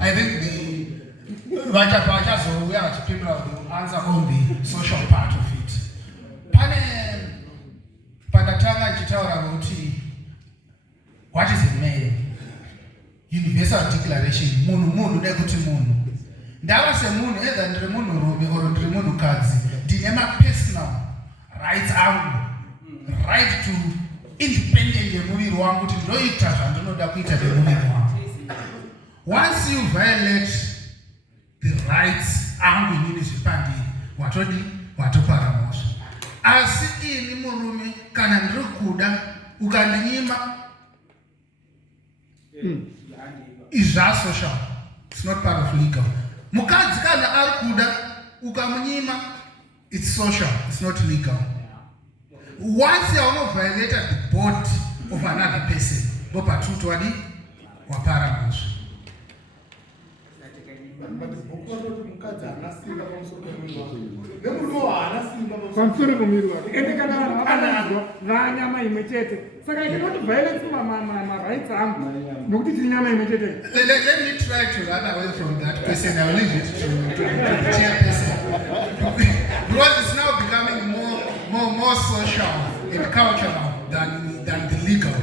I think vachazouya vachipindura the answer on the social part of it. Pane pandatanga nchitaura kuti what is a man? Universal declaration. Munhu nekuti munhu. Ndava semunhu either ndiri munhurume or ndiri munhukadzi. Ndine personal rights angu. Right to independent yemuviri wangu kuti ndoita zvandinoda kuita nemuviri wangu. Once you violate the rights angu inini zvipandiri, watopara mhosva. Asi ini murume kana ndiri kuda ukandinyima, is that social? It's not part of legal. Mukadzi kana ari kuda ukamunyima, it's social, it's not legal. Once you have violated the body of another person, bopatutwadi wapara mhosva. Pamusoro pomuviri wake ende kana vanhu vakanangwa vanyama imwe chete saka ikenoti violence marights angu nokuti tiri nyama imwe chete. Let me try to run away from that person. I will leave it to the chairperson because it's now becoming more social and cultural than the legal.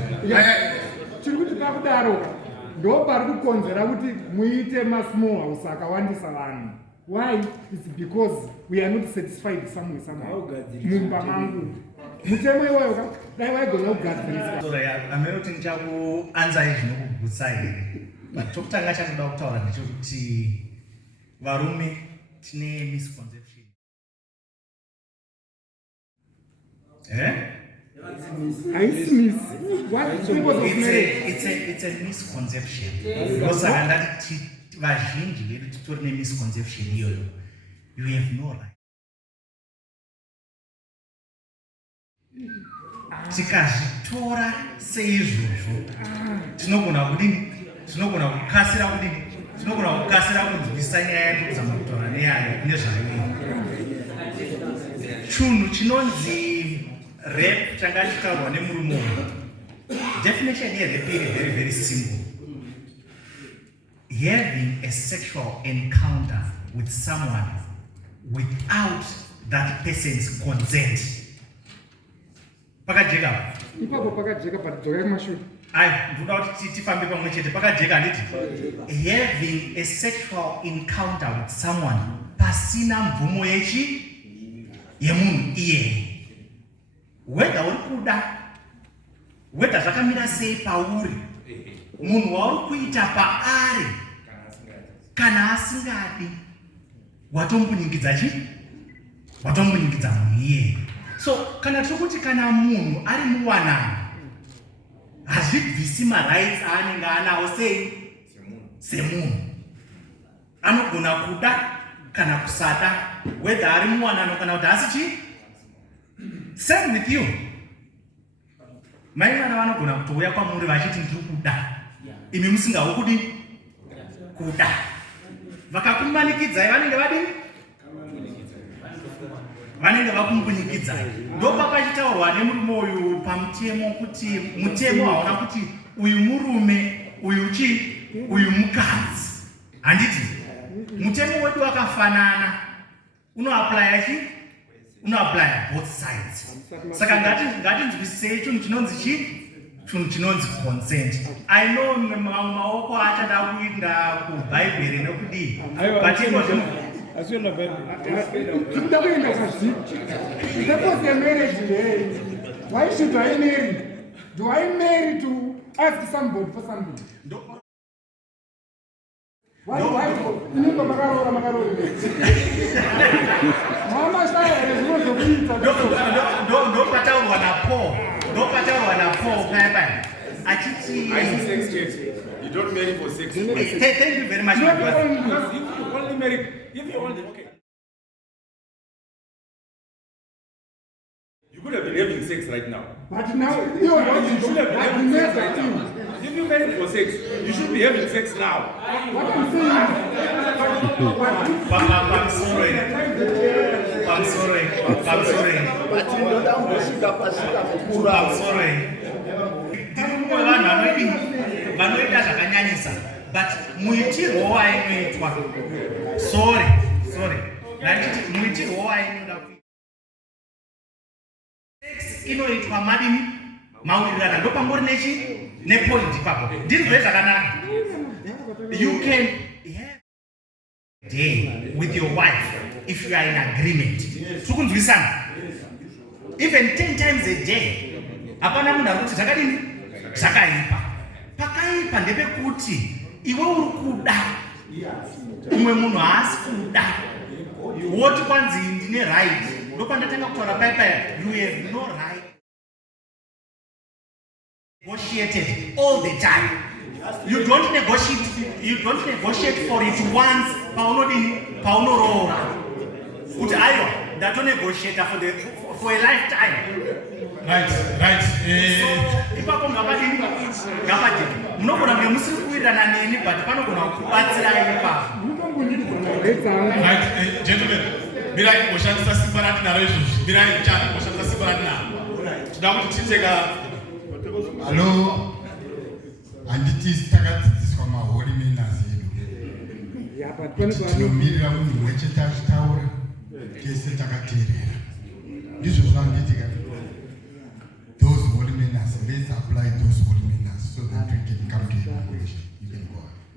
Chiri kuti pakudaro ndo pari kukonzera kuti muite masmall house akawandisa vanhu. Why? It's because we are not satisfied somewhere. Mumba mangu. Mutemo iwayo dai waigona kugadzirisa. Ameroti ndichakuanza zvinokugutsa here. But chokutanga chandoda kutaura ndechekuti varume tine misconception. It's a misconception. Because ndati vazhinji vedu titori nemisconception iyoyo. You have no right. Tikazvitora seizvozvo tinogona kukasira kunzwisa nyaya yekuzama kutaura nezvayo. Chinhu chinonzi rape changa chitaurwa nemurume. Definition yeRape is very, very simple. Having a sexual encounter with someone without that person's consent. Pakajeka. Ipapo pakajeka padzoka kumashure. Ndoda kuti tifambe pamwe chete pakajeka nditi. Having a sexual encounter with someone pasina mvumo yemunhu iye. Whether uri kuda, whether zvakamira sei pauri, munhu wauri kuita paari kana asingade, watombunyinkidza munhu iye. So kana tiri kana munhu ari muwanano hazvibvisi marights aanenge anawo sei semunhu. Anogona kuda kana kusada, whether ari muwanano kana kuti asi same with you. Mai vana vanogona kutouya kwamuri vachiti ndiri kuda, imi musingawo kuda. Vakakumanikidzai vanenge vakumbunikidza. Ndo pakachitaurwa nemurume uyu pamutemo kuti mutemo hauna kuti uyu murume uyu mukadzi. Handiti mutemo wedu wakafanana, unoapply both sides. Saka ngatinzwisisei chinhu chinonzi consent. I know maoko achada kuinda kuBhaibheri nekudii. But Suppose a marriage day. Why should I marry? Do I marry to ask somebody for something? Why? Mama said there's no Kuita. Don't pataurwa na Paul. I see sex case. You don't marry for sex. Thank you very much. If you only marry, okay. You could have been having sex right now. But now you should have been having sex right now. If you married for sex, you should be having sex now. What I'm saying I'm sorry. Vanoita zvakanyanyisa but muitirwo wainoitwa sorry ndachiti muitirwo wainoda kuita sex inoitwa madini maurirana ndopambori nepoint ipapo ndinzwe zvakanaka. You can have a day with your wife if you are in agreement. Sukunzwisana. Even 10 times a day. Hapana munhu ari kuti zvakadini zvakaipa. Pakaipa ndepekuti iwe uri kuda umwe munhu haasi kuda. Woti kwanzi ndine right. Ndopandatanga kutaura paya you have no right. Negotiated all the time. You don't negotiate for it once paunoroora kuti aiwa ndatonegotiata for a lifetime. Right. So ipapo ngapadini munogona kunge musiri kuwirirana neni but panogona kubatsirai ipapo. Right, gentlemen, mirai kushandisa simba ratinaro izvozvi. Mirai chani kushandisa simba ratinaro. Toda kuti titeka Hello, handiti takadzidziswa mahori manners edu. Tinomirira munhu wechete achitaura tese takateerera. Ndizvo zvanditika. Those holy manners, let's apply those holy manners so that we can come to a conclusion.